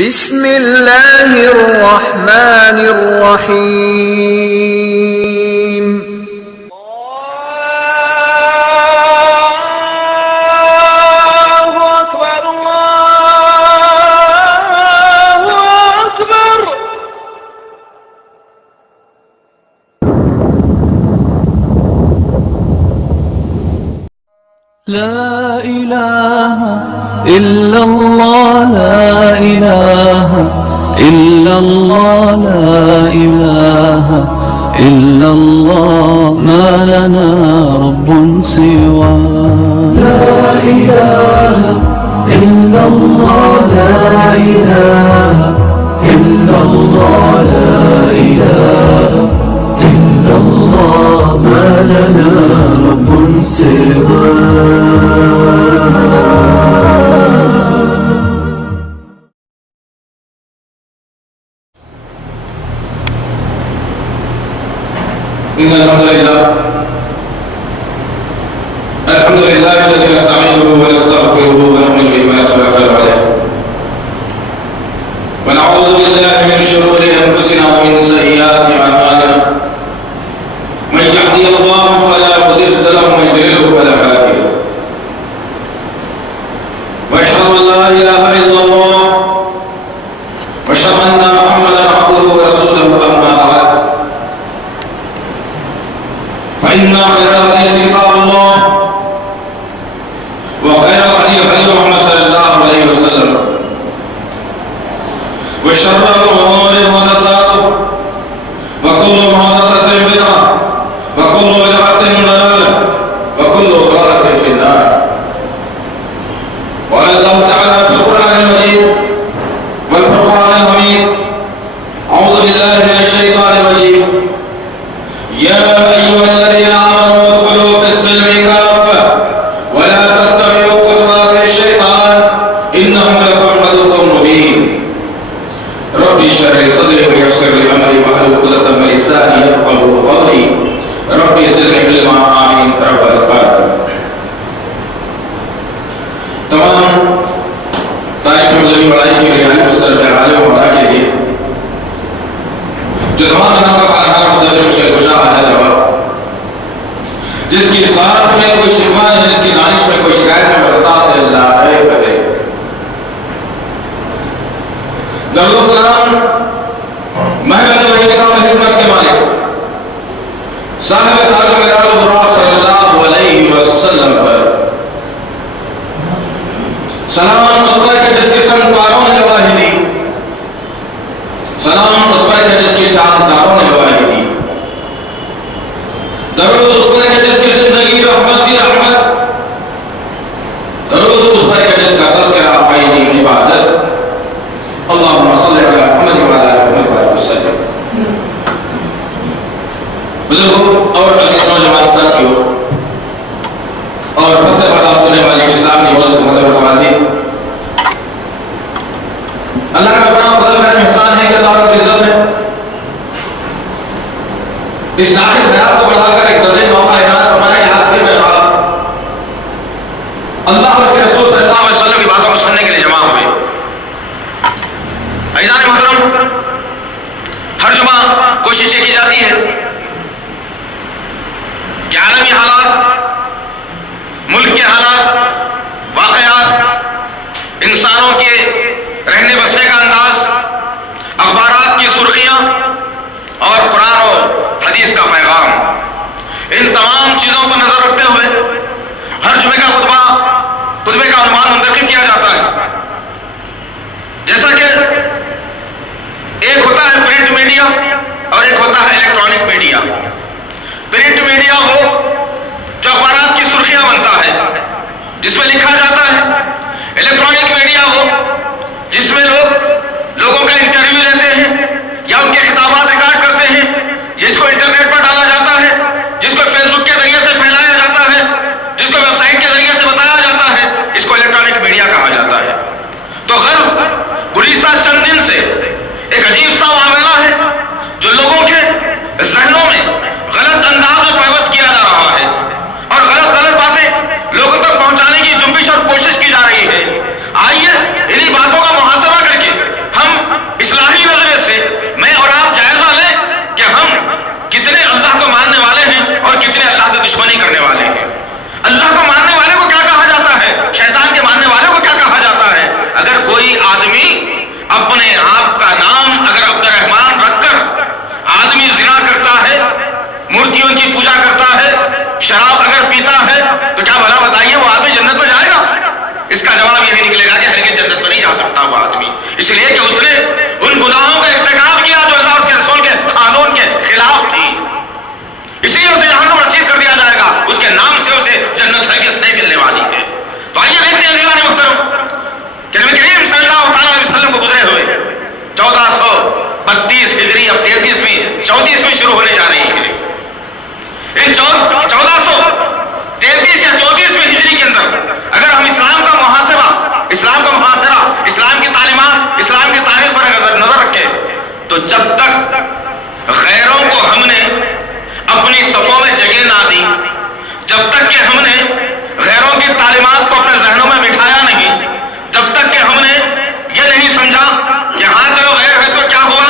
بسم اللہ الرحمن الرحیم اللہ اکبر اللہ اکبر۔ لا إله إلا الله لا إله إلا الله لا إله إلا الله ما لنا رب سوى لا إله إلا الله لا إله إلا الله لا إله إلا الله ما لنا رب سوى إن الحمد لله الذي نستعينه ونستغفره ونؤمن به ونتوكل عليه ونعوذ بالله من شرور أنفسنا ومن سيئات أعمالنا من يهدي الله فلا مضل له ومن يضلل فلا هادي له وأشهد أن لا إله إلا الله وأشهد أن محمدا عبده ورسوله أما بعد فإن خير الحديث كتاب الله وخير الهدي هدي محمد صلى الله عليه وسلم وشر الأمور محدثاتها وكل محدثة بدعة وكل بدعة ضلالة وكل ضلالة في النار. قال الله تعالى في القرآن المجيد والفرقان الحميد أعوذ بالله من الشيطان الرجيم يا أيها الذين آمنوا ادخلوا في السلم كافة ولا تتبعوا خطوات الشيطان إنه لكم عدو مبين. رب اشرح لي صدري ويسر لي أمري واحلل عقدة من لساني يفقهوا قولي رب زدني علما آمين رب العالمين. تمام تاریخ مذہبی بڑائی کی رعایت مستر عالم اور کے لیے جو تمام کا پالنہار مدد مشکل کشا آجا جواب جس کی ساتھ میں کوئی شکوہ ہے جس کی دانش میں کوئی شکایت میں بخطا سے اللہ اے کرے درود و سلام محمد وحی کتاب حکمت کے مالک صاحب تاج میرال براق صلی اللہ علیہ وسلم پر سلام اس پر کہ جس کی سن پاروں نے گواہی دی، سلام اس پر کہ جس کی چاند تاروں نے گواہی دی، درود اس پر کہ جس کی زندگی رحمت ہی رحمت، درود اس پر کہ جس کا تذکرہ آئینی عبادت. اللہم صلی علی محمد وعلی محمد وسلم. بزرگوں اور عزیز نوجوان ساتھیوں اور پس پردہ سننے والی اسلام کی عزت محترم خواتین، اللہ کا بڑا فضل کا احسان ہے کہ اللہ رب العزت نے اس ناقص حیات کو بڑھا کر ایک ذرے موقع عنایت فرمایا کہ آپ میں آپ اللہ اور اس کے رسول صلی اللہ علیہ وسلم کی باتوں کو سننے کے لیے جمع ہوئے. عزیزان محترم، ہر جمعہ کوشش یہ کی جاتی ہے کہ عالمی حالات، ملک کے حالات، واقعات، انسانوں کے رہنے بسنے کا انداز، اخبارات کی سرخیاں اور قرآن و حدیث کا پیغام، ان تمام چیزوں پر نظر رکھتے ہوئے ہر جمعے کا خطبے کا عنوان منتخب کیا جاتا ہے. جیسا کہ ایک ہوتا ہے پرنٹ میڈیا اور ایک ہوتا ہے الیکٹرانک میڈیا. پرنٹ میڈیا وہ جو اخبارات کی سرخیاں بنتا ہے، جس میں لکھا جاتا ہے. الیکٹرانک میڈیا وہ جس میں لوگوں کا انٹرویو لیتے ہیں یا ان کے خطابات ریکارڈ کرتے ہیں، جس کو انٹرنیٹ پر ڈالا جاتا ہے، جس کو فیس بک کے ذریعے سے پھیلایا جاتا ہے، جس کو ویب سائٹ کے ذریعے سے بتایا جاتا ہے، اس کو الیکٹرانک میڈیا کہا جاتا ہے. تو غرض گزشتہ چند دن سے ایک عجیب سا معاملہ ہے جو لوگوں کے ذہنوں میں غلط انداز میں پیوست کیا جا رہا ہے اور غلط باتیں لوگوں تک پہنچانے کی جنبش اور کوشش کی جا رہی ہے. شراب اگر پیتا ہے تو کیا بھلا بتائیے وہ آدمی جنت میں جائے گا؟ اس کا جواب یہی نکلے گا کہ ہرگز جنت میں نہیں جا سکتا وہ آدمی، اس لیے کہ اس نے ان گناہوں کا ارتکاب کیا جو اللہ اس کے رسول کے قانون کے خلاف تھی، اسی لیے اسے جہنم رسید کر دیا جائے گا، اس کے نام سے اسے جنت ہرگز نہیں ملنے والی ہے۔ تو آئیے دیکھتے ہیں عزیزان محترم کہ نبی کریم صلی اللہ تعالیٰ علیہ وسلم کو گزرے ہوئے 1432 ہجری اب 34ویں شروع ہونے جا رہی ہے۔ ان 1433 یا 34ویں ہجری کے اندر اگر ہم اسلام کا محاسبہ، اسلام کی تعلیمات، اسلام کی تاریخ پر اگر نظر رکھیں تو جب تک غیروں کو ہم نے اپنی صفوں میں جگہ نہ دی، جب تک کہ ہم نے غیروں کی تعلیمات کو اپنے ذہنوں میں بٹھایا نہیں، جب تک کہ ہم نے یہ نہیں سمجھا کہ ہاں چلو غیر ہے تو کیا ہوا،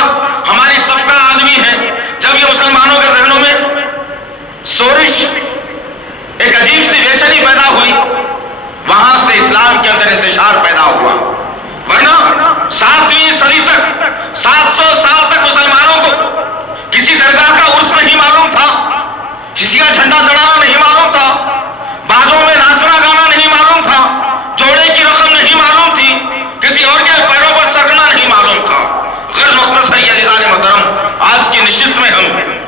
ہماری صف کا آدمی ہے، جب یہ مسلمانوں کے ذہنوں میں سورش، ایک عجیب سی بے چینی پیدا ہوئی، وہاں سے اسلام کے اندر انتشار پیدا ہوا۔ ورنہ 7ویں صدی تک 700 سال تک مسلمانوں کو کسی درگاہ کا عرس نہیں معلوم تھا، کسی کا جھنڈا چڑھانا نہیں معلوم تھا، باجوں میں ناچنا گانا نہیں معلوم تھا، جوڑے کی رقم نہیں معلوم تھی، کسی اور کے پیروں پر سرکنا نہیں معلوم تھا۔ غرض مختصر یہ عزیزان محترم، آج کی نشست میں ہم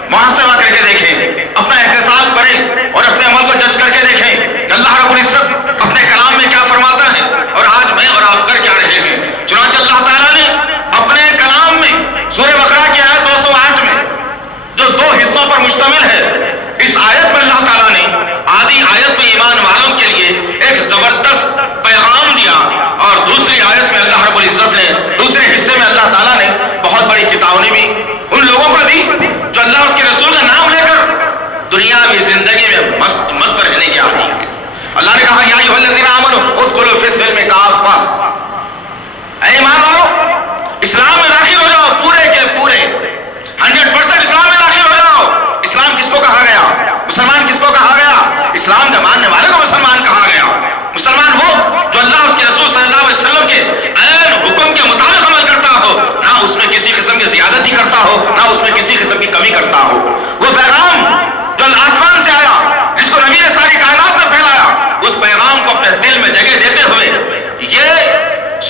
محاسبہ کر کے دیکھیں، اپنا احتساب کریں اور اپنے عمل کو جج کر کے دیکھیں کہ اللہ رب العزت اپنے کلام میں کیا فرماتا ہے اور آج میں اور آپ کر کیا رہے ہیں۔ چنانچہ اللہ تعالیٰ نے اپنے کلام میں سورہ بقرہ کی آیت 208 میں جو 2 حصوں پر مشتمل ہے، اس آیت میں اللہ تعالیٰ نے آدھی آیت میں ایمان والوں کے لیے ایک زبردست پیغام دیا، اور دوسری آیت میں اللہ رب العزت نے، دوسرے حصے میں اللہ تعالیٰ نے بہت بڑی چتاونی بھی ان لوگوں کو دی جو اللہ اور اس کے رسول کا نام لے کر دنیاوی زندگی میں مست رہنے کے عادی ہیں۔ اللہ نے کہا یا ایھا الذین آمنوا ادخلوا فی السلم کافہ، اے ایمان والو اسلام میں داخل ہو جاؤ، پورے کے پورے 100% اسلام میں داخل ہو جاؤ۔ اسلام کس کو کہا گیا؟ مسلمان کس کو کہا گیا؟ اسلام کے ماننے والے کو مسلمان کہا گیا۔ مسلمان وہ جو اللہ اور اس کے رسول صلی اللہ علیہ وسلم کے عین حکم کے مطابق عمل کرتا ہو، نہ اس میں کسی قسم کی زیادتی کرتا ہو، نہ اس میں کسی قسم کی کمی کرتا ہو۔ وہ پیغام جو آسمان سے آیا، جس کو نبی نے ساری کائنات میں پھیلایا، اس پیغام کو اپنے دل میں جگہ دیتے ہوئے یہ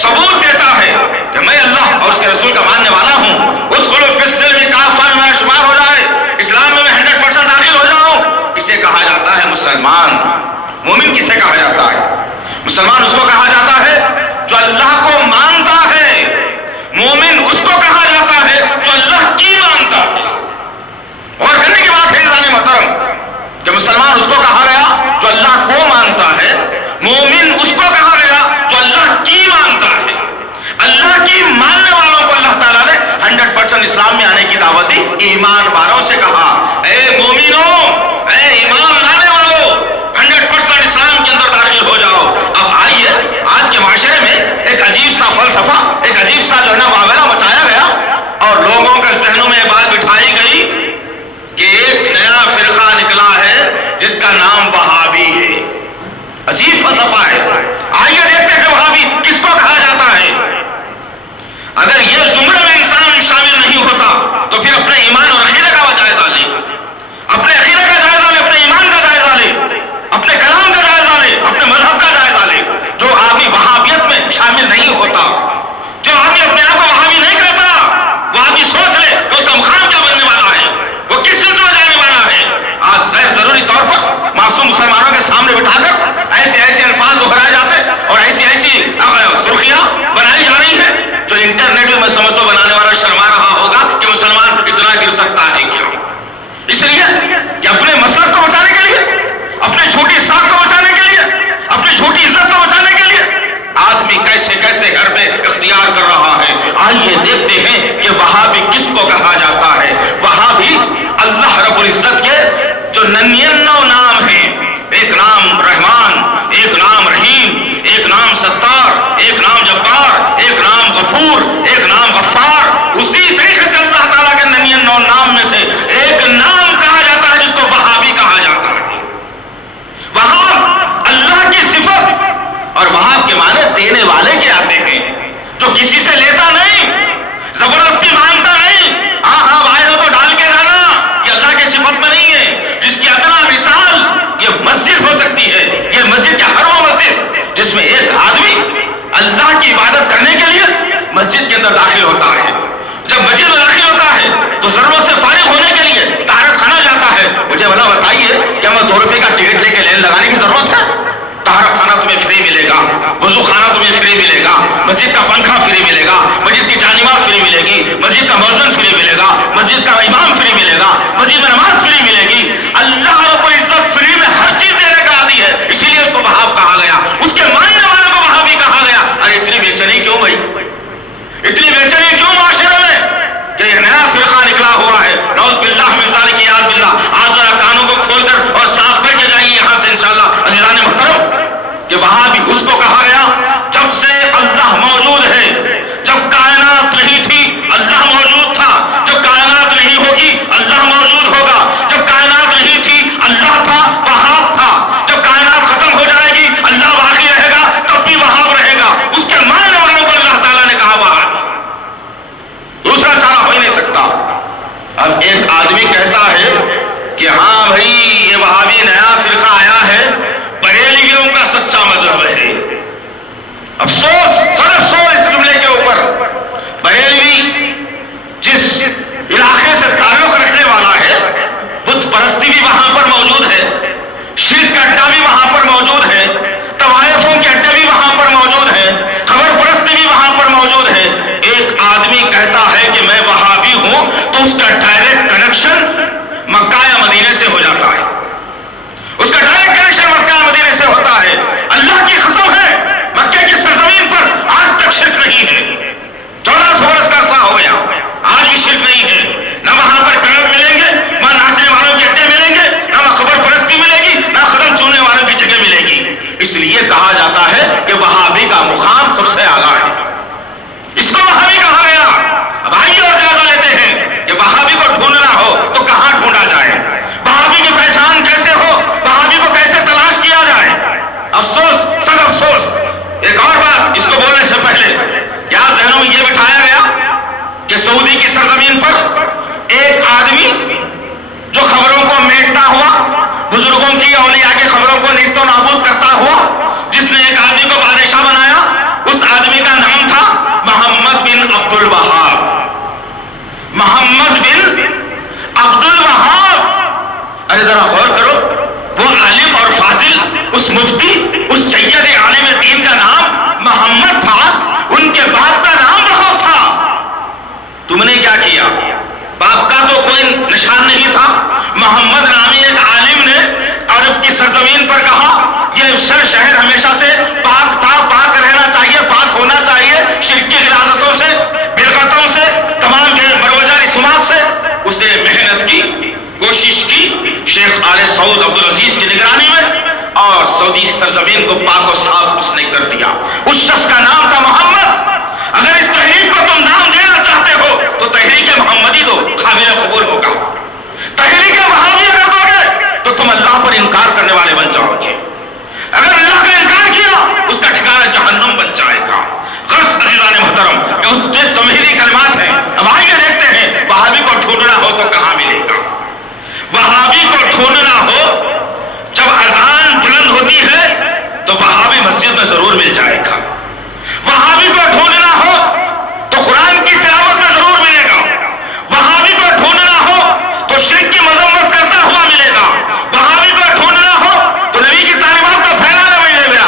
ثبوت دیتا ہے کہ میں اللہ اور اس کے رسول کا ماننے والا ہوں۔ ادخلوا فی السلم کافہ میں میرا شمار ہو جائے، اسلام میں 100% داخل ہو جاؤں، اسے کہا جاتا ہے مسلمان۔ مومن کسے کہا جاتا ہے؟ مسلمان اس کو کہا جاتا ہے جو اللہ کو مانتا ہے، مومن اس کو کہا جاتا ہے جو اللہ کی مانتا ہے۔ اور کرنے کی بات ہے عزیزان محترم کہ مسلمان اس کو کہا گیا جو اللہ کو مانتا ہے، مومن اس کو کہا گیا جو اللہ کی مانتا ہے۔ اللہ کی ماننے والوں کو اللہ تعالیٰ نے 100% اسلام میں آنے کی دعوت دی، ایمان والوں سے کہا اے مومنوں، اے ایمان لانے والوں 100% اسلام کے اندر داخل ہو جاؤ۔ اب آئیے آج کے معاشرے میں ایک عجیب سا فلسفہ، ایک عجیب سا جو ہے نا واویلا مچایا گیا اور لوگوں کے ذہنوں میں یہ بات بٹھائی گئی کہ ایک نیا فرقہ نکلا ہے جس کا نام وہابی ہے۔ عجیب فلسفہ ہے۔ آئیے دیکھتے ہیں وہابی کس کو کہا جاتا ہے۔ اگر یہ زمرے میں انسان شامل نہیں ہوتا تو پھر اپنے ایمان اور عقیدے کا جائزہ لے، اپنے عقیدے کا جائزہ لے، اپنے ایمان کا جائزہ لے، اپنے کلام کا جائزہ لے، اپنے مذہب کا جائزہ لے۔ جو آدمی وہابیت میں شامل نہیں ہوتا، جو آدمی اپنے آپ کو وہابی نہیں کہتا، وہ آدمی سوچ لے کہ اس کا مقام کیا بننے والا ہے، وہ کس سمت میں جانے والا ہے۔ آج غیر ضروری طور پر معصوم مسلمانوں کے سامنے بٹھا کر ایسے الفاظ دہرائے جاتے اور ایسی سرخیاں بنائی جا رہی ہیں جو انٹرنیٹ میں میں سمجھتا ہوں بنانے والا شرما رہا ہوگا کہ مسلمان اتنا گر سکتا ہے کیا۔ اس لیے کہ اپنے مسلک کو بچانے کے لیے، اپنے جھوٹی ساکھ کو بچانے کے لیے، اپنی جھوٹی عزت کو بچانے کے لیے آدمی کیسے کیسے حربے اختیار کر رہا ہے۔ آئیے دیکھتے ہیں کہ وہابی کس کو کہا جاتا ہے۔ وہابی اللہ رب العزت کے جو 99 نام ہیں، ایک نام رحمان، ایک نام رحیم، ایک نام ستار، ایک نام جبار، ایک نام غفور، ایک نام غفار، اسی طریقے سے اللہ تعالیٰ کے 99 نام میں سے ایک نام کہا جاتا ہے جس کو وہابی کہا جاتا ہے۔ وہاب اللہ کی صفت اور وہاب کے معنی دینے والے کے آتے ہیں، جو کسی سے لیتا نہیں، زبردستی مانگتا نہیں، ہاں بھائی ہو تو ڈال کے جانا، یہ اللہ کی صفت میں نہیں ہے۔ جس کی ادنا مثال اندر داخل ہوتا ہے، جب مسجد میں داخل ہوتا ہے تو ضرورت سے فارغ ہونے کے لیے طہارت خانہ جاتا ہے. مجھے بھلا بتائیے کیا میں 2 روپے کا ٹکٹ لے کے لائن لگانے کی ضرورت ہے؟ طہارت خانہ تمہیں فری ملے گا، وضو خانہ تمہیں فری ملے گا، مسجد کا پنکھا فری ملے گا، مسجد کی جانماز فری ملے گی، مسجد کا مؤذن فری ملے گا، مسجد کا امام فری ملے گا، مسجد میں نماز فری ملے گی. اللہ رب العزت فری میں ہر چیز دینے کا عادی ہے، اسی لیے اس کو وہاب کہا گیا، اس کے ماننے والوں کو وہابی کہا گیا. ارے اتنی بے چینی کیوں بھائی، اتنی بے چینی کیوں معاشرے میں کہ یہ نیا فرقہ نکلا ہوا ہے؟ نعوذ باللہ من ذالک، یاذ باللہ. آج ذرا کانوں کو کھول کر اور صاف کر کے جائیے یہاں سے انشاءاللہ. عزیزان محترم، کہ وہاں بھی اس کو کہا گیا جب سے اللہ موجود ہے، جب کائنات نہیں تھی اللہ موجود تھا، جب کائنات نہیں ہوگی اللہ موجود ہوگا، جب کائنات نہیں تھی اللہ تھا، وہاب تھا، جب کائنات ختم ہو جائے گی اللہ باقی رہے گا، تب بھی وہاب رہے گا. اس کے ماننے والوں کو اللہ تعالیٰ نے کہا وہاب، دوسرا چارہ ہو ہی نہیں سکتا. اب ایک آدمی کہتا ہے کہ ہاں بھائی یہ وہابی نیا فرقہ آیا ہے، بریلویوں کا سچا مذہب ہے. افسوس، سر افسوس اس جملے کے اوپر، بریلوی جس علاقے سے تعلق رکھنے والا ہے، بت پرستی بھی وہاں پر موجود ہے، شرک کا اڈا بھی وہاں پر موجود ہے، طوائفوں کے اڈے بھی وہاں پر موجود ہیں، قبر پرستی بھی وہاں پر موجود ہے. ایک آدمی کہتا ہے کہ میں وہابی ہوں تو اس کا ڈائریکٹ کنیکشن مکہ یا مدینے سے ہو جاتا ہے، اس کا ڈائریکٹ کنیکشن مکہ مدینے سے ہوتا ہے. اللہ کی قسم ہے مکے کی سرزمین پر آج تک شرک نہیں ہے. 1400 برس کا عرصہ ہو گیا، آج بھی شرک نہیں ہے. نہ وہاں پر کلب ملیں گے، نہ ناچنے والوں کے اڈے ملیں گے، نہ قبر پرستی ملے گی، نہ قدم چومنے والوں کی جگہ ملے گی. اس لیے کہا جاتا ہے کہ وہابی کا مقام سب سے اعلیٰ ہے، اس کو وہابی کہا گیا. اب آئیے اور جائزہ لیتے ہیں کہ وہابی کو ڈھونڈنا ہو تو کہاں ڈھونڈا جائے، وہابی کی پہچان کیسے ہو، وہابی کو کیسے تلاش کیا جائے. افسوس، سب افسوس. ایک اور بات اس کو بولنے سے پہلے، کیا ذہنوں میں یہ بٹھایا گیا کہ سعودی کی سرزمین پر ایک آدمی جو خبروں کو میٹتا ہوا، بزرگوں کی اولیاء کی خبروں کو نیست و نابود کرتا ہوا، جس نے ایک آدمی کو بادشاہ بنایا، اس آدمی کا نام تھا محمد بن عبد الوہاب. محمد بن عبد الوہاب. ارے ذرا غور کرو، وہ عالم اور فاضل، اس مفتی، اس سید عالم دین کا نام محمد تھا، ان کے باپ کا نام وہاب تھا. تم نے کیا کیا؟ باپ کا تو کوئی نشان نہیں تھا. محمد نامی ایک عالم نے عرب کی سرزمین پر کہا یہ شہر ہمیشہ سے پاک تھا، پاک رہنا چاہیے، پاک ہونا چاہیے شرک کی غلاظتوں سے، بدعتوں سے، تمام مروجہ رسومات سے. اسے محنت کی، کوشش کی، شیخ آل سعود عبدالعزیز کی نگرانی میں، اور سعودی سرزمین کو پاک و صاف اس نے کر دیا. اس شخص کا نام تھا محمد. اگر اس تحریک کو تم نام دینا چاہتے ہو تو تحریک محمدی دو، قابل قبول ہوگا. تحریک وہابی اگر دو گے تو تم اللہ پر انکار کرنے والے بن جاؤ گے. اگر اللہ کا انکار کیا اس کا ٹھکانہ جہنم بن جائے گا. غرض عزیزان محترم کہ اس کے تمہیدی کلمات ہیں. اب آئیے دیکھتے ہیں وہابی کو ڈھونڈنا ہو تو کہاں ملے گا. وہابی کو ڈھونڈنا ہو جب اذان بلند ہوتی ہے تو وہابی مسجد میں ضرور مل جائے گا. وہابی کو ڈھونڈنا ہو تو قرآن کی تلاوت میں ضرور ملے گا. وہابی کو ڈھونڈنا ہو تو شرک کی مذمت کرتا ہوا ملے گا. وہابی کو ڈھونڈنا ہو تو نبی کی تعلیمات کو پھیلانا ملے گا.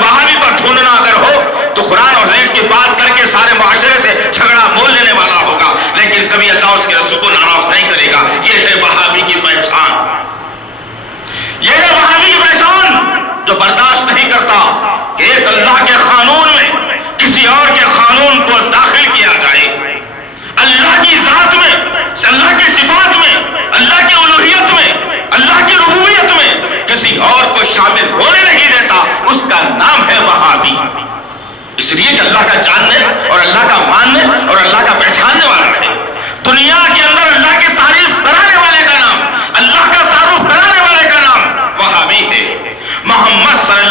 وہابی کو ڈھونڈنا اگر ہو تو قرآن اور حدیث کی بات کر کے سارے معاشرے سے جھگڑا مول لینے والا ہوگا، لیکن کبھی اللہ اس کے رسول کو ناراض نہیں کرے گا. یہ ہے وہابی کی پہچان. یہ ہے وہابی کی پہچان جو برداشت نہیں کرتا کہ ایک اللہ کے قانون میں کسی اور کے قانون کو داخل کیا جائے. اللہ کی ذات میں، اللہ کی صفات میں، اللہ کی الوہیت میں، اللہ کی ربوبیت میں کسی اور کو شامل ہونے نہیں دیتا. اس کا نام ہے وہابی. اس لیے کہ اللہ کا جاننے اور اللہ کا ماننے اور اللہ کا پہچاننے والا ہے. دنیا کے اندر اللہ کی تعریف کرانے والے کا نام، اللہ کا تعارف کرانے والے کا نام وہابی ہے. محمد صلی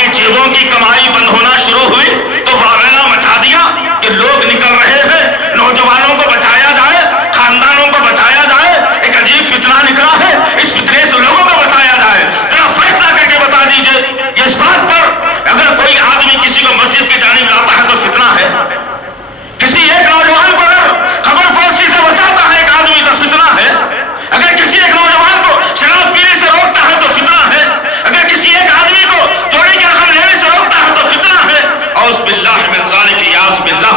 ہماری جیبوں کی کمائی بند ہونا شروع ہوئی تو واویلا مچا دیا کہ لوگ نکل رہے ہیں، نوجوانوں کو بچایا جائے، خاندانوں کو بچایا جائے، ایک عجیب فتنہ نکلا ہے، اس فتنے سے لوگوں کو بچایا جائے۔ ذرا فیصلہ کر کے بتا دیجئے کہ اس بات پر اگر کوئی آدمی کسی کو مسجد کی جانب لاتا ہے تو فتنہ ہے؟ کسی ایک نوجوان کو اگر خبر پرسی سے بچاتا ہے ایک آدمی تو فتنہ ہے؟ اگر کسی ایک نوجوان کو شراب پینے سے روکتا ہے تو فتنہ ہے؟ اگر کسی ایک آدمی کو چوری کی رقم لینے سے روکتا ہے تو فتنہ ہے؟ اعوذ باللہ من ذالک، یاذ باللہ۔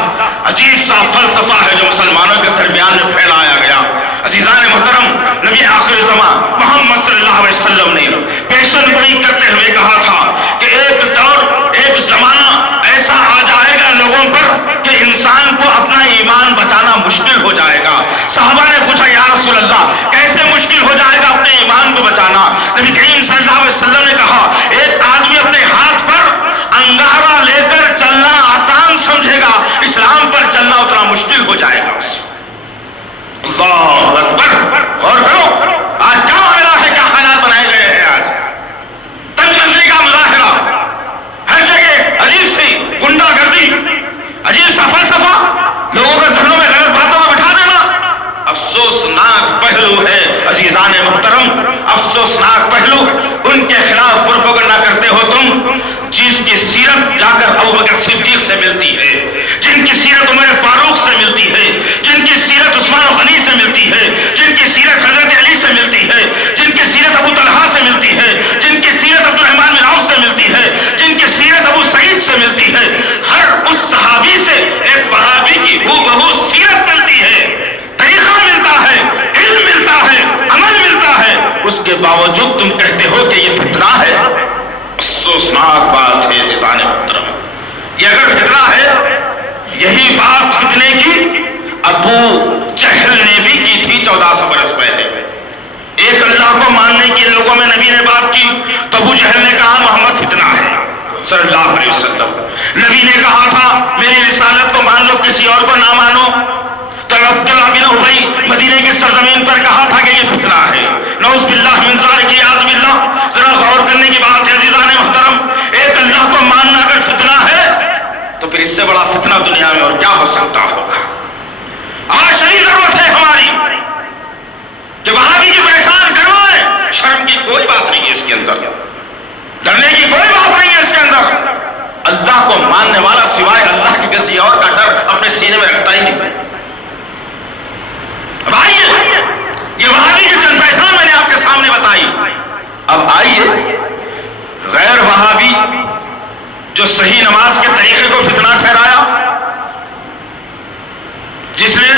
عجیب سا فلسفہ ہے جو مسلمانوں کے درمیان میں پھیلایا گیا۔ عزیزان محترم، نبی آخر زمان محمد صلی اللہ علیہ وسلم نے پیشن گوئی کرتے ہوئے کہا تھا کہ ایک دور، ایک زمانہ ایسا آ جائے گا لوگوں پر کہ انسان کو اپنا ایمان بچانا مشکل ہو جائے گا۔ صحابہ نے پوچھا یا رسول اللہ کیسے مشکل ہو جائے گا اپنے ایمان کو بچانا؟ نبی کریم صلی اللہ علیہ وسلم نے کہا ایک آدمی اپنے ہاتھ پر انگارہ لے کر چلنا آسان سمجھے گا، اسلام پر چلنا اتنا مشکل ہو جائے گا اسے۔ اللہ اکبر، غور کرو آج کیا معاملہ ہے، کیا حالات بنائے گئے ہیں۔ آج تنگ نظری کا مظاہرہ، ہر جگہ عجیب سی گنڈا گردی، عجیب سا فلسفہ، لوگوں کے ذہنوں میں غلط باتوں میں بٹھا دینا۔ افسوسناک پہلو ہے عزیزان محترم، افسوسناک پہلو۔ ان کے خلاف پروپیگنڈا کرتے ہو تم جس کی سیرت جا کر ابوبکر صدیق سے ملتی ہے، جن کی سیرت عمر فاروق سے ملتی ہے، جن کی سیرت عثمان غنی سے ملتی ہے، جن کی سیرت حضرت علی سے ملتی ہے، جن کی سیرت ابو طلحہ سے ملتی ہے، جن کی سیرت عبد الرحمن بن عوف سے ملتی ہے، جن کی سیرت ابو سعید سے ملتی ہے۔ ہر اس صحابی سے ایک وہابی کی ہو سیرت ملتی ہے، طریقہ ملتا ہے، علم ملتا ہے، عمل ملتا ہے، اس کے باوجود تم کہتے ہو کہ یہ فتنہ ہے۔ افسوسناک بات ہے عزیزان محترم، یہ اگر فتنہ ہے، یہی بات فتنے کی ابو جہل نے بھی کی تھی 1400 برس پہلے۔ ایک اللہ کو ماننے کی لوگوں میں نبی نے بات کی تو ابو جہل نے کہا محمد فتنہ ہے صلی اللہ علیہ وسلم۔ نبی نے کہا تھا میری رسالت کو مان لو کسی اور کو نہ مانو، تو عبداللہ بن ابی مدینے کی سرزمین پر کہا تھا کہ یہ فتنہ ہے۔ نعوذ باللہ من ذالک، یعوذ باللہ۔ ذرا غور کرنے کی بات ہے عزیزان محترم، ایک اللہ کو ماننا اگر فتنہ ہے تو پھر اس سے بڑا فتنہ دنیا میں اور کیا ہو سکتا ہوگا۔ آج شدید ضرورت ہے ہماری کہ وہابی کی پہچان کروائیں۔ شرم کی کوئی بات نہیں ہے اس کے اندر، ڈرنے کی کوئی بات نہیں ہے اس کے اندر۔ اللہ کو ماننے والا سوائے اللہ کے کسی اور کا ڈر اپنے سینے میں رکھتا ہی نہیں۔ اب آئیے، یہ وہابی کی چند پہچان میں نے آپ کے سامنے بتائی۔ اب آئیے غیر وہابی جو صحیح نماز کے طریقے کو فتنہ ٹھہرایا، جس نے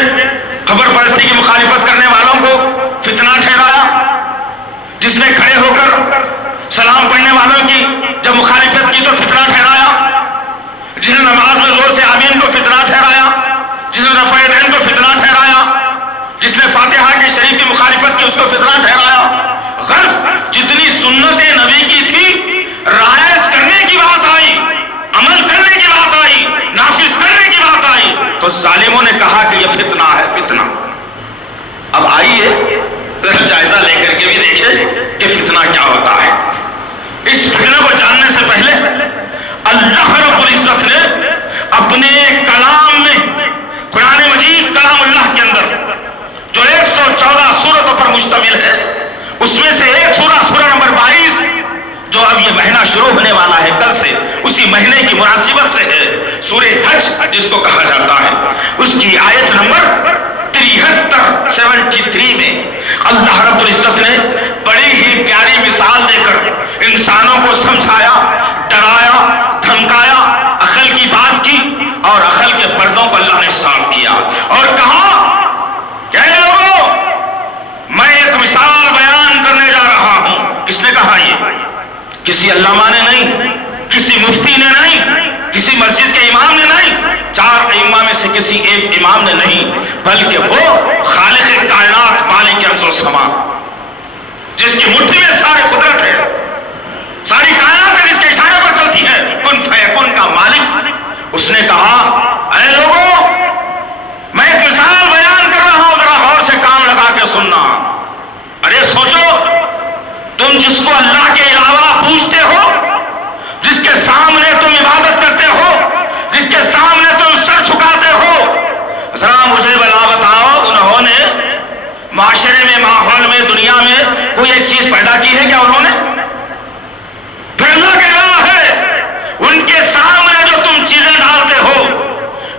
خبر پرستی کی مخالفت کرنے والوں کو فتنہ ٹھہرایا، جس نے کھڑے ہو کر سلام پڑھنے والوں کی جب مخالفت کی تو فتنہ ٹھہرایا، جس نے نماز میں زور سے آمین کو فتنہ ٹھہرایا، جس نے رفع یدین کو فتنہ ٹھہرایا، جس نے فاتحہ کی شریف کی مخالفت کی اس کو فتنہ ٹھہرایا۔ غرض جتنی سنت نبی کی تھی رعایت کرنے کی بات آئی، عمل کرنے کی بات آئی، نافذ کرنے کی بات آئی تو ظالموں نے کہا کہ یہ فتنہ ہے، فتنہ۔ اب آئیے جائزہ لے کر کے بھی دیکھیں کہ فتنہ کیا ہوتا ہے۔ اس فتنہ کو جاننے سے پہلے اللہ رب العزت نے اپنے کلام میں، قرآن مجید کلام اللہ کے اندر جو 114 سورتوں پر مشتمل ہے، اس میں سے ایک سورہ نمبر 22 جو اب یہ مہینہ شروع ہونے والا ہے کل سے، اسی مہینے کی مناسبت سے ہے، سورہ حج جس کو کہا جاتا ہے، اس کی آیت نمبر 73 میں اللہ رب العزت نے بڑی ہی پیاری مثال دے کر انسانوں کو سمجھایا، ڈرایا، دھمکایا، عقل کی بات کی اور عقل کے پردوں کو اللہ نے صاف کیا اور کہا کہ اے لوگوں میں ایک مثال بیان کرنے جا رہا ہوں۔ کس نے کہا؟ یہ کسی علامہ نے نہیں، کسی مفتی نے نہیں، کسی مسجد کے امام نے نہیں، 4 ائمہ میں سے کسی ایک امام نے نہیں، بلکہ وہ خالق کائنات مالک ارض و سما جس کی مٹھی میں ساری قدرت ہے، ساری کائنات ہے، جس کے اشارے پر چلتی ہے، کن فیکن کا مالک، اس نے کہا اے لوگوں میں ایک مثال بیان کر رہا ہوں، ذرا غور سے کان لگا کے سننا۔ ارے سوچو تم جس کو اللہ کے علاوہ پوجتے ہو، جس کے دنیا میں کوئی ایک چیز پیدا کی ہے کیا انہوں نے؟ پھر اللہ کہہ رہا ہے ان کے سامنے جو تم چیزیں ڈالتے ہو،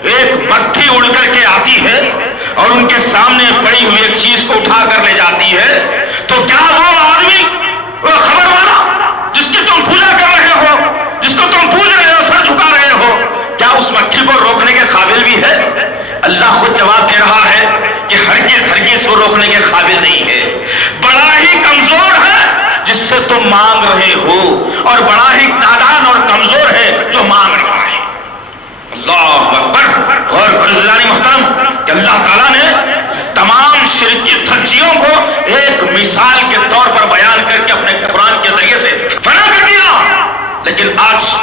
ایک مکھی اڑ کر کے آتی ہے اور ان کے سامنے پڑی ہوئی ایک چیز کو اٹھا کر لے جاتی ہے، تو کیا وہ آدمی، وہ خبر والا جس کی تم پوجا کر رہے ہو، جس کو تم پوج رہے ہو، سر جھکا رہے ہو، کیا اس مکھی کو روکنے کے قابل بھی ہے؟ اللہ خود جواب دے رہا ہے کہ ہرگز وہ روکنے کے قابل نہیں ہے، بڑا ہی کمزور ہے جس سے تم مانگ رہے ہو، اور بڑا ہی نادان اور کمزور ہے جو مانگ رہا ہے۔ اللہ اکبر۔ غور فرزانی محترم کہ اللہ تعالیٰ نے تمام شرکی دھجیوں کو ایک مثال کے طور پر بیان کر کے اپنے قرآن کے ذریعے سے فنا کر دیا، لیکن آج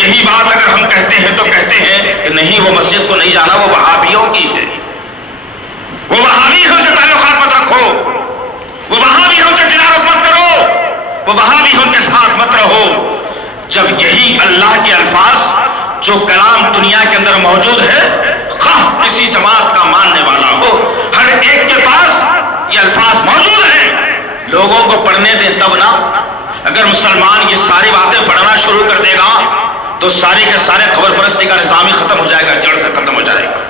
یہی بات اگر ہم کہتے ہیں تو کہتے ہیں کہ نہیں، وہ مسجد کو نہیں جانا، وہ وہابیوں کی ہے، وہ وہابی ہو سے تعلقات مت رکھو، وہ وہابی ہو سے تجارت مت کرو، وہ وہابی ہو کے ساتھ مت رہو۔ جب یہی اللہ کے الفاظ جو کلام دنیا کے اندر موجود ہے، خواہ کسی جماعت کا ماننے والا ہو، ہر ایک کے پاس یہ الفاظ موجود ہیں، لوگوں کو پڑھنے دیں تب نا۔ اگر مسلمان یہ ساری باتیں پڑھنا شروع کر دے گا تو سارے کے سارے خبر پرستی کا نظام ہی ختم ہو جائے گا، جڑ سے ختم ہو جائے گا۔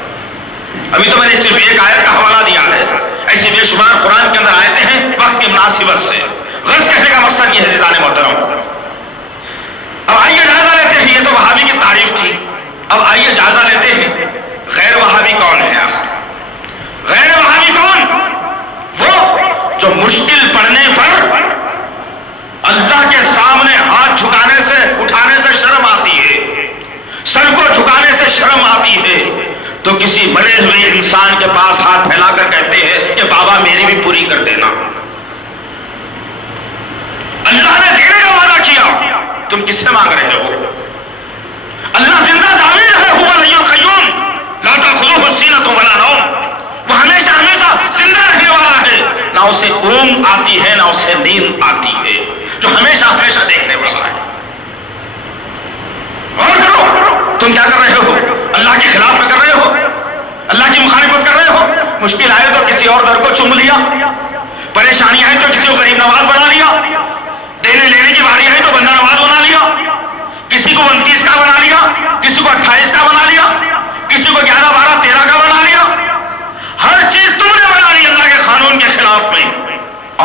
ابھی تو میں نے صرف ایک آیت کا حوالہ دیا ہے، ایسی بے شمار قرآن کے اندر آیتیں ہیں وقت کی مناسبت سے۔ غرض کہنے کا مقصد یہ ہے عزیزان محترم، اب آئیے جائزہ لیتے ہیں، یہ تو وہابی کی تعریف تھی، اب آئیے جائزہ لیتے ہیں غیر وہابی کون ہے آخر؟ غیر وہابی کون؟ وہ جو مشکل پڑنے پر اللہ کے سامنے ہاتھ جھکانے سے، اٹھانے سے شرم آتی ہے، سر کو جھکانے سے شرم آتی ہے، تو کسی مرے ہوئے انسان کے پاس ہاتھ پھیلا کر کہتے ہیں کہ بابا میری بھی پوری کر دینا۔ اللہ نے دینے کا وعدہ کیا، تم کس سے مانگ رہے ہو؟ اللہ زندہ جاوید ہے، هو الحی القیوم لا تأخذه سینۃ ولا نوم، وہ ہمیشہ ہمیشہ زندہ رہنے والا ہے، نہ اسے اونگ آتی ہے نہ اسے نیند آتی ہے، جو ہمیشہ ہمیشہ دیکھنے والا ہے۔ غور کرو، تم کیا کر رہے ہو؟ اللہ کے خلاف میں کر رہے ہو، اللہ کی مخالفت کر رہے ہو۔ مشکل آئے تو کسی اور در کو چوم لیا، پریشانی آئے تو کسی کو غریب نواز بنا لیا، دینے لینے کی باری آئی تو بندہ نواز بنا لیا، کسی کو 29 کا بنا لیا، کسی کو 28 کا بنا لیا، کسی کو 11 12 13 کا بنا لیا، ہر چیز تم نے بنا لی اللہ کے قانون کے خلاف میں۔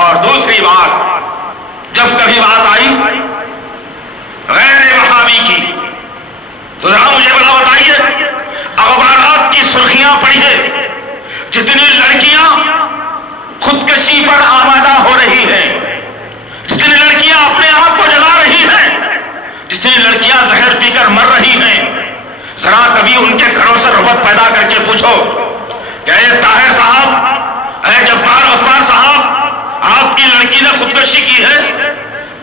اور دوسری بات، جب کبھی بات آئی غیر وہابی کی تو ذرا مجھے بلا بتائیے، اخبارات کی سرخیاں پڑھیے، جتنی لڑکیاں خودکشی پر آمادہ ہو رہی ہیں، جتنی لڑکیاں اپنے آپ کو جلا رہی ہیں، جتنی لڑکیاں زہر پی کر مر رہی ہیں، ذرا کبھی ان کے گھروں سے رغبت پیدا کر کے پوچھو کہ اے طاہر صاحب، اے جبار غفار صاحب، آپ کی لڑکی نے خودکشی کی ہے،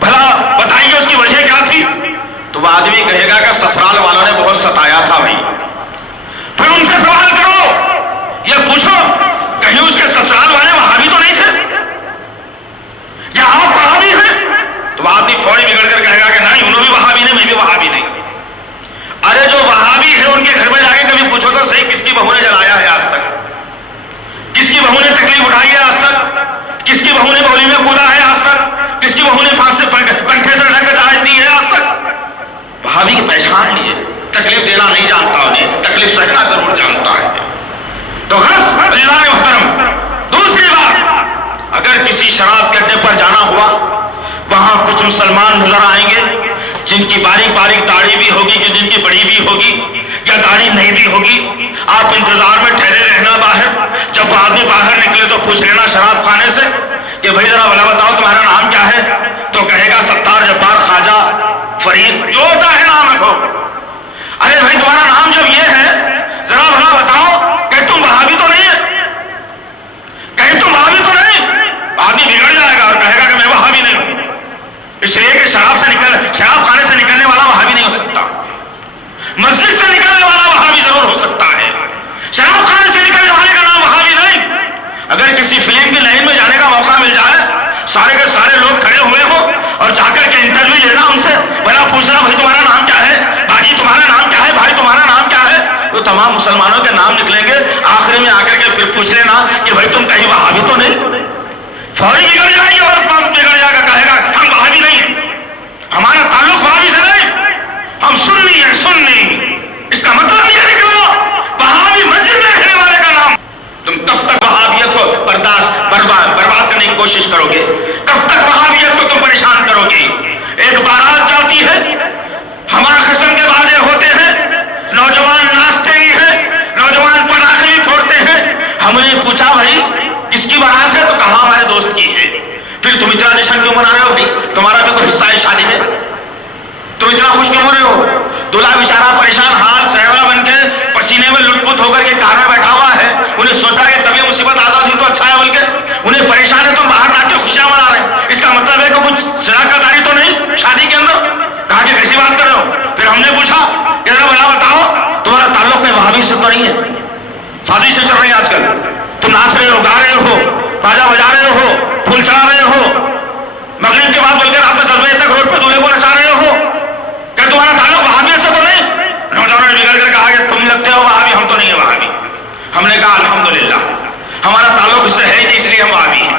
بھلا بتائیے اس کی وجہ کیا تھی؟ تو وہ آدمی کہے گا کہ سسرال والوں نے بہت ستایا تھا بھائی۔ پھر ان سے سوال کرو، یہ پوچھو کہیں اس کے سسرال والے وہابی تو نہیں تھے؟ یا آپ وہابی ہیں؟ تو آدمی فوری بگڑ کر کہے گا کہ نہیں، انہوں بھی وہابی نہیں، میں بھی وہابی نہیں۔ ارے جو وہابی ہے ان کے گھر میں جا کے کبھی پوچھو تو صحیح، کس کی بہو نے جلایا ہے آج تک؟ کس کی بہو نے تکلیف اٹھائی ہے آج تک؟ کس کی بہو نے بولی میں کودا ہے آج تک؟ کس کی بہو نے پھانس سے پنکھے سے ڈھک کر دعوت دی ہے آج تک؟ وہابی کی پہچان ہی ہے، تکلیف دینا نہیں جانتا انہیں، تکلیف سہنا ضرور جانتا ہے۔ تو غرض عزیزان محترم، دوسری بات، اگر کسی شراب کے اڈے پر جانا ہوا، وہاں کچھ مسلمان نظر آئیں گے جن کی باریک باریک داڑھی بھی ہوگی، کہ جن کی بڑی بھی ہوگی یا داڑھی نہیں بھی ہوگی، آپ انتظار میں ٹھہرے رہنا باہر، جب وہ آدمی باہر نکلے تو پوچھ لینا شراب خانے سے کہ بھائی ذرا بھلا بتاؤ تمہارا نام کیا ہے؟ تو کہے گا ستار، جبار، خواجہ، فرید، جو چاہے نام رکھو۔ ارے بھائی تمہارا نام جب یہ ہے، ذرا بھلا بتاؤ کہ تم وہابی تو نہیں ہے، کہیں تم وہابی تو نہیں؟ آدمی بگڑ جائے گا اور کہے گا کہ میں وہابی نہیں ہوں، اس لیے کہ شراب خانے سے نکلنے والا وہابی نہیں ہو سکتا، مسجد سے نکلنے والا وہابی ضرور ہو سکتا ہے، شراب خانے سے نکلنے والے کا نام وہابی نہیں۔ اگر کسی فلم کی لائن میں جانے کا موقع مل جائے، سارے کے سارے لوگ کھڑے ہوئے ہوں اور جا کر کے انٹرویو لینا ان سے، بھلا پوچھنا بھائی تمہارا نام کیا ہے، باجی تمہارا نام کیا ہے، بھائی تمہارا نام کیا ہے، تو تمام مسلمانوں کے نام نکلیں گے، آخر میں آ کر کے پھر پوچھ لینا کہ بھائی تم کہیں وہابی تو نہیں، فوری بگڑ جائے گی اور بگڑ جائے گا، کہے گا ہم وہابی نہیں ہیں، ہمارا تعلق وہابی سے نہیں، ہم سنی ہیں سنی۔ اس کا مطلب یہ نکلا وہابی مسجد میں رہنے والے کا نام۔ تم کب تک وہابیت کو برباد کرنے کی کوشش کرو گے؟ کب تک وہابیت کو تم پریشان کرو گے؟ ایک بارات جاتی ہے، ہمارا قسم کے بازے ہوتے ہیں، نوجوان ناچتے بھی ہیں، نوجوان پٹاخے بھی پھوڑتے ہیں۔ ہم نے پوچھا بھائی کس کی بارات ہے؟ تو کہا ہمارے دوست کی ہے۔ پھر تم اتنا جشن کیوں منا رہے ہو بھائی؟ تمہارا بھی کوئی حصہ ہے شادی میں؟ تم اتنا خوش کیوں ہو رہے ہو؟ دلہا بیچارہ پریشان حال سہرا بن کے پسینے میں لٹ پٹ ہو کر کے کار میں بیٹھا ہوا ہے، انہیں سوچا کہ کبھی مصیبت آ جاتی تو اچھا ہے، بلکہ انہیں پریشان ہے، تم باہر ناچ کے خوشیاں منا رہے ہیں۔ اس کا مطلب ہے کہ کچھ شراکت داری تو نہیں شادی کے اندر؟ کہا کہ کیسی بات کر رہے ہو؟ پھر ہم نے پوچھا کہ ذرا بھلا بتاؤ تمہارا تعلق میں وہابی سے تو نہیں ہے؟ شادی سے چل رہی ہے آج کل، تم ناچ رہے ہو، گا رہے ہو، باجا بجا رہے ہو، پھول چڑھا رہے ہو، مغرب کے بعد بول کر رات میں 10 بجے تک روڈ پہ دولہے کو نچا رہے ہو، کہ تمہارا تعلق وہابی سے تو نہیں؟ نوجوانوں نے بگڑ کر کہا کہ تم لگتے ہو وہابی، ہم تو نہیں ہے وہابی۔ ہم نے کہا الحمدللہ ہمارا تعلق اس سے ہے ہی نہیں، اس لیے ہم وہابی ہیں۔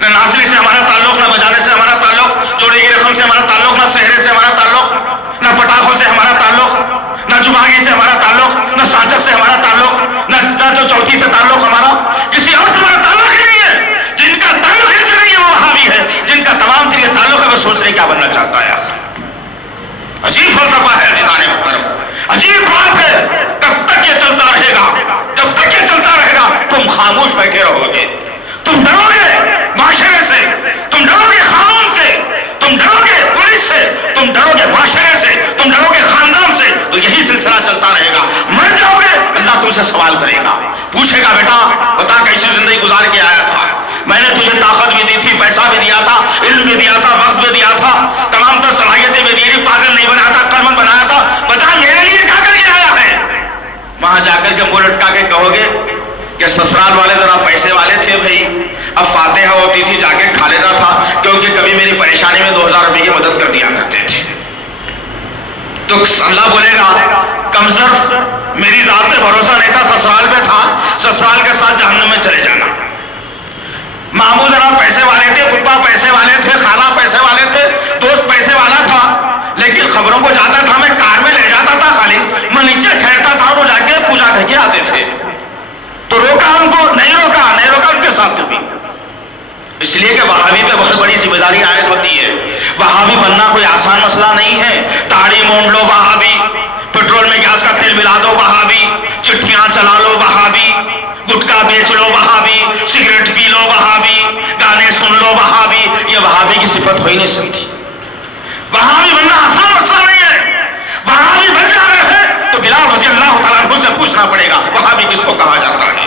نہ ناچنے سے ہمارا تعلق، نہ بجانے سے ہمارا تعلق، چوڑے کی رقم سے ہمارا تعلق، نہ سہرے سے ہمارا تعلق، نہ پٹاخوں سے ہمارا تعلق، نہ جماگی سے ہمارا تعلق، نہ سانچک سے ہمارا تعلق، نہ جو چوتھی سے تعلق ہمارا، کسی اور سے ہمارا تعلق ہی نہیں ہے۔ جن کا تعلق ہی نہیں ہے وہ وہابی ہے، جن کا تمام تر تعلق ہے وہ سوچ رہے کیا بننا چاہتا ہے۔ عجیب فلسفہ ہے عزیزان محترم، عجیب بات ہے۔ کب تک یہ چلتا رہے گا؟ جب تک یہ چلتا رہے گا تم خاموش بیٹھے رہو گے، تم ڈرو گے معاشرے سے، تم ڈرو گے قانون سے، تم ڈرو گے پولیس سے، تم ڈرو گے معاشرے سے، تم ڈرو گے خاندان سے، تو یہی سلسلہ چلتا رہے گا۔ مر جاؤ گے اللہ تم سے سوال کرے گا، پوچھے گا بیٹا بتا کیسی زندگی گزار کے آیا تھا؟ میں نے تجھے طاقت بھی دی تھی، پیسہ بھی دیا تھا، علم بھی دیا تھا، وقت بھی دیا تھا، تمام تر صلاحیتیں بھی دی تھی، پاگل نہیں بنایا تھا، کلمن بنایا تھا، بتا میرے لیے کیا کر کے آیا ہے؟ وہاں جا کر کے منہ لٹکا کے کہو گے کہ سسرال والے ذرا پیسے والے تھے بھائی، اب فاتحہ ہوتی تھی جا کے کھا لیتا تھا، کیونکہ کبھی میری پریشانی میں 2000 روپے کی مدد کر دیا کرتے تھے۔ تو اللہ بولے گا کمزر، میری ذات پہ بھروسہ نہیں تھا، سسرال پہ تھا، سسرال کے ساتھ جہنم میں چلے جانا۔ ماموں ذرا پیسے والے تھے، پھپھا پیسے والے تھے، خالہ پیسے والے تھے، دوست پیسے والا تھا، لیکن خبروں کو جاتا تھا، میں کار میں لے جاتا تھا، خالی میں نیچے ٹھہرتا تھا، وہ جا کے پوجا کر کے آتے تھے۔ تو روکا ان کو؟ نہیں روکا ان کے ساتھ بھی، اس لیے کہ وہابی پہ بہت بڑی ذمہ داری عائد ہوتی ہے۔ وہابی بننا کوئی آسان مسئلہ نہیں ہے۔ داڑھی مونڈ لو وہابی، پیٹرول میں گیس کا تیل ملا دو وہابی، چٹھیاں چلا لو وہابی، گٹکا بیچ لو وہابی، سگریٹ پی لو وہابی، گانے سن لو وہابی، یہ وہابی کی صفت ہو ہی نہیں سکتی۔ وہابی بننا آسان مسئلہ نہیں ہے۔ وہابی بن جا رہے ہیں تو بلال رضی اللہ تعالیٰ عنہ سے پوچھنا پڑے گا وہابی کس کو کہا جاتا ہے۔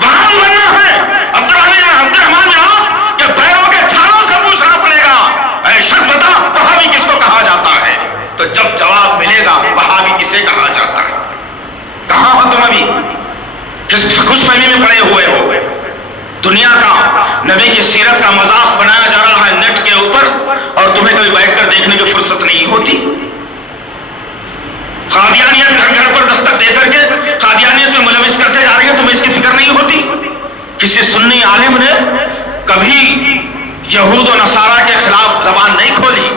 وہابی بننا ہے عبد الرحمن بن عوف کے پیروں کے چھالوں سے پوچھنا پڑے گا اے شخص بتا وہابی کس کو کہا جاتا ہے۔ تو جب جواب ملے گا وہابی کسے کہا جاتا ہے۔ کہاں ہو تم ابھی؟ کس خوش فہمی میں پڑے ہوئے ہو؟ دنیا کا نبی کی سیرت کا مذاق بنایا جا رہا ہے نیٹ کے اوپر، اور تمہیں کبھی بیٹھ کر دیکھنے کی فرصت نہیں ہوتی۔ قادیانیت گھر گھر پر دستک دے کر کے قادیانیت میں ملوث کرتے جا رہی ہے، تمہیں اس کی فکر نہیں ہوتی۔ کسی سنی عالم نے کبھی یہود و نصارہ کے خلاف زبان نہیں کھولی،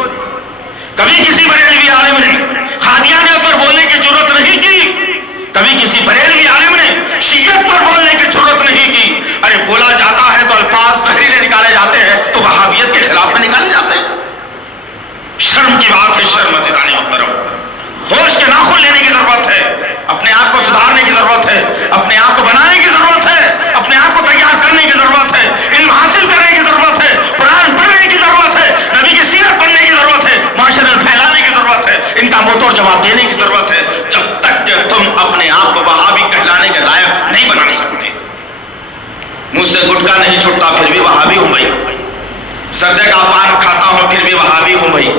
کبھی کسی بریلوی عالم نے قادیانیت پر بولنے کی ضرورت نہیں کی، کبھی کسی بریلوی عالم نے شیعت پر بولنے کی ضرورت نہیں کی۔ ارے بولا جاتا ہے تو الفاظ زہریلے نکالے جاتے ہیں تو وہابیت کے خلاف میں نکالے جاتے ہیں۔ شرم کی بات ہے، شرم عزیزان محترم۔ ہوش کے ناخن لینے کی ضرورت ہے، اپنے آپ کو سدھارنے کی ضرورت ہے، اپنے آپ کو بنانے کی ضرورت ہے، اپنے آپ کو تیار کرنے کی ضرورت ہے، علم حاصل کرنے کی ضرورت ہے، قرآن پڑھنے کی ضرورت ہے، نبی کی سیرت پڑھنے کی ضرورت ہے، معاشرے میں پھیلانے کی ضرورت ہے، ان کا منہ توڑ جواب دینے کی ضرورت ہے۔ جب تک کہ تم اپنے آپ کو وہابی کہلانے کے لائق نہیں بنا سکتے۔ منہ سے گٹکا نہیں چھوٹتا پھر بھی وہابی ہوں بھائی، سردے کا پان کھاتا ہوں پھر بھی وہابی ہوں بھائی،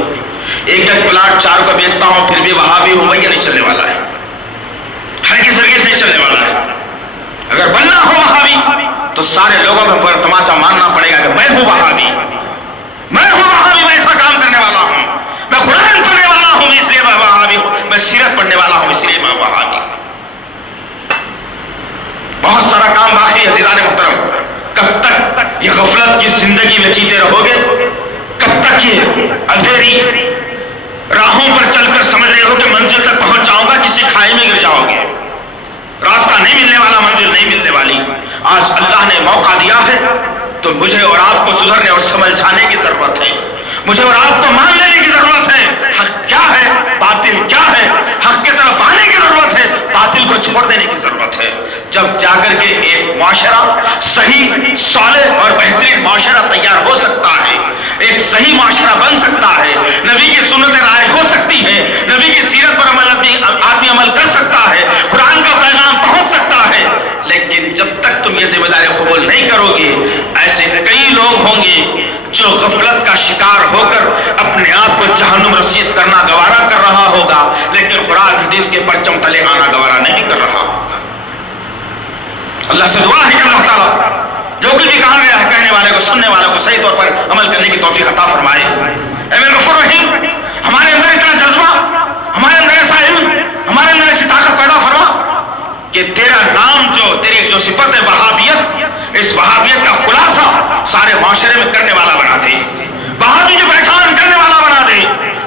ایک ایک پلاٹ 4 کو بیچتا ہوں پھر بھی وہابی ہوں بھائی، یہ نہیں چلنے والا ہے، ہرگز نہیں چلنے والا ہے۔ اگر بننا ہو وہابی تو سارے لوگوں کو پر تماچا ماننا پڑے گا کہ میں ہوں وہابی، میں ہوں وہابی، میں ایسا کام کرنے والا ہوں، میں قرآن پڑھنے والا ہوں اس لیے میں وہابی ہوں، میں سیرت پڑھنے والا ہوں اس لیے میں وہابی ہوں۔ بہت سارا کام باقی ہے عزیزان محترم، کب تک یہ غفلت کی زندگی میں جیتے رہو گے؟ کب تک یہ اندھیری راہوں پر چل کر سمجھ رہے ہو کہ منزل تک پہنچ جاؤں گا، کسی کھائی میں گر جاؤ گے، راستہ نہیں ملنے والا، منزل نہیں ملنے والی۔ آج اللہ نے موقع دیا ہے تو مجھے اور آپ کو سدھرنے اور سمجھانے کی ضرورت ہے، مجھے اور آپ کو مان لینے کی ضرورت ہے۔ حق کیا ہے، باطل کیا ہے، حق کی طرف آنے کی ضرورت ہے، باطل کو چھوڑ دینے کی ضرورت ہے۔ جب جا کر کے ایک معاشرہ صحیح، صالح اور بہترین معاشرہ تیار ہو سکتا ہے، ایک صحیح معاشرہ بن سکتا ہے، نبی کی سنتیں رائج ہو سکتی ہے، نبی کی سیرت پر آدمی عمل کر سکتا ہے، قرآن کا پیغام پہنچ سکتا ہے۔ لیکن جب تک تم یہ ذمہ داری قبول نہیں کرو گے، ایسے کئی لوگ ہوں گے جو غفلت کا شکار ہو کر اپنے آپ کو جہنم رسید کرنا گوارا کر رہا ہوگا، لیکن قرآن حدیث کے پرچم تلے آنا گوارا نہیں کر رہا ہوگا۔ اللہ سے دعا ہے کہ اللہ تعالیٰ جو کچھ بھی کہا گیا ہے کہنے والے کو، سننے والے کو صحیح طور پر عمل کرنے کی توفیق عطا فرمائے۔ اے میرے غفور رحیم، ہمارے اندر اتنا جذبہ، ہمارے اندر ایسا علم، ہمارے اندر ایسی طاقت پیدا فرما کہ تیرا نام تیری جو صفت ہے وہابیت، اس وہابیت کا خلاصہ سارے معاشرے میں کرنے والا بنا دے، وہابی کی پہچان کرنے والا بنا دے،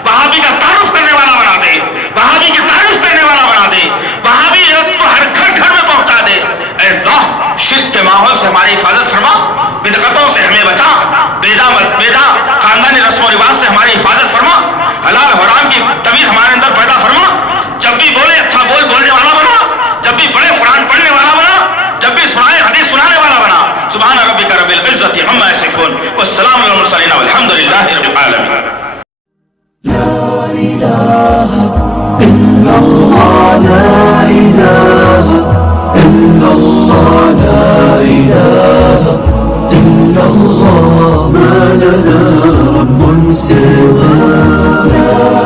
وہابی کا تعارف کرنے والا بنا دے، وہابی کی تعریف کرنے والا بنا دے، وہابیت کو ہر گھر میں پہنچا دے۔ اے اللہ، شرک کے ماحول سے ہماری حفاظت فرما، بدعتوں سے ہمیں بچا، بیجا خاندانی رسم و رواج سے ہماری حفاظت فرما، حلال حرام کی تمیز ہمارے اندر پیدا فرما، جب بھی بولے اچھا بولنے والا بنا، جب بھی پڑھے قرآن پڑھنے والا بنا، جب بھی سنائے حدیث سنانے والا بنا۔ سبحان ربک رب العزت عما یصفون والسلام علی المرسلین والحمد للہ رب العالمین۔ لا إله إلا الله، لا إله إلا الله، لا إله إلا الله، ما لنا رب سواه.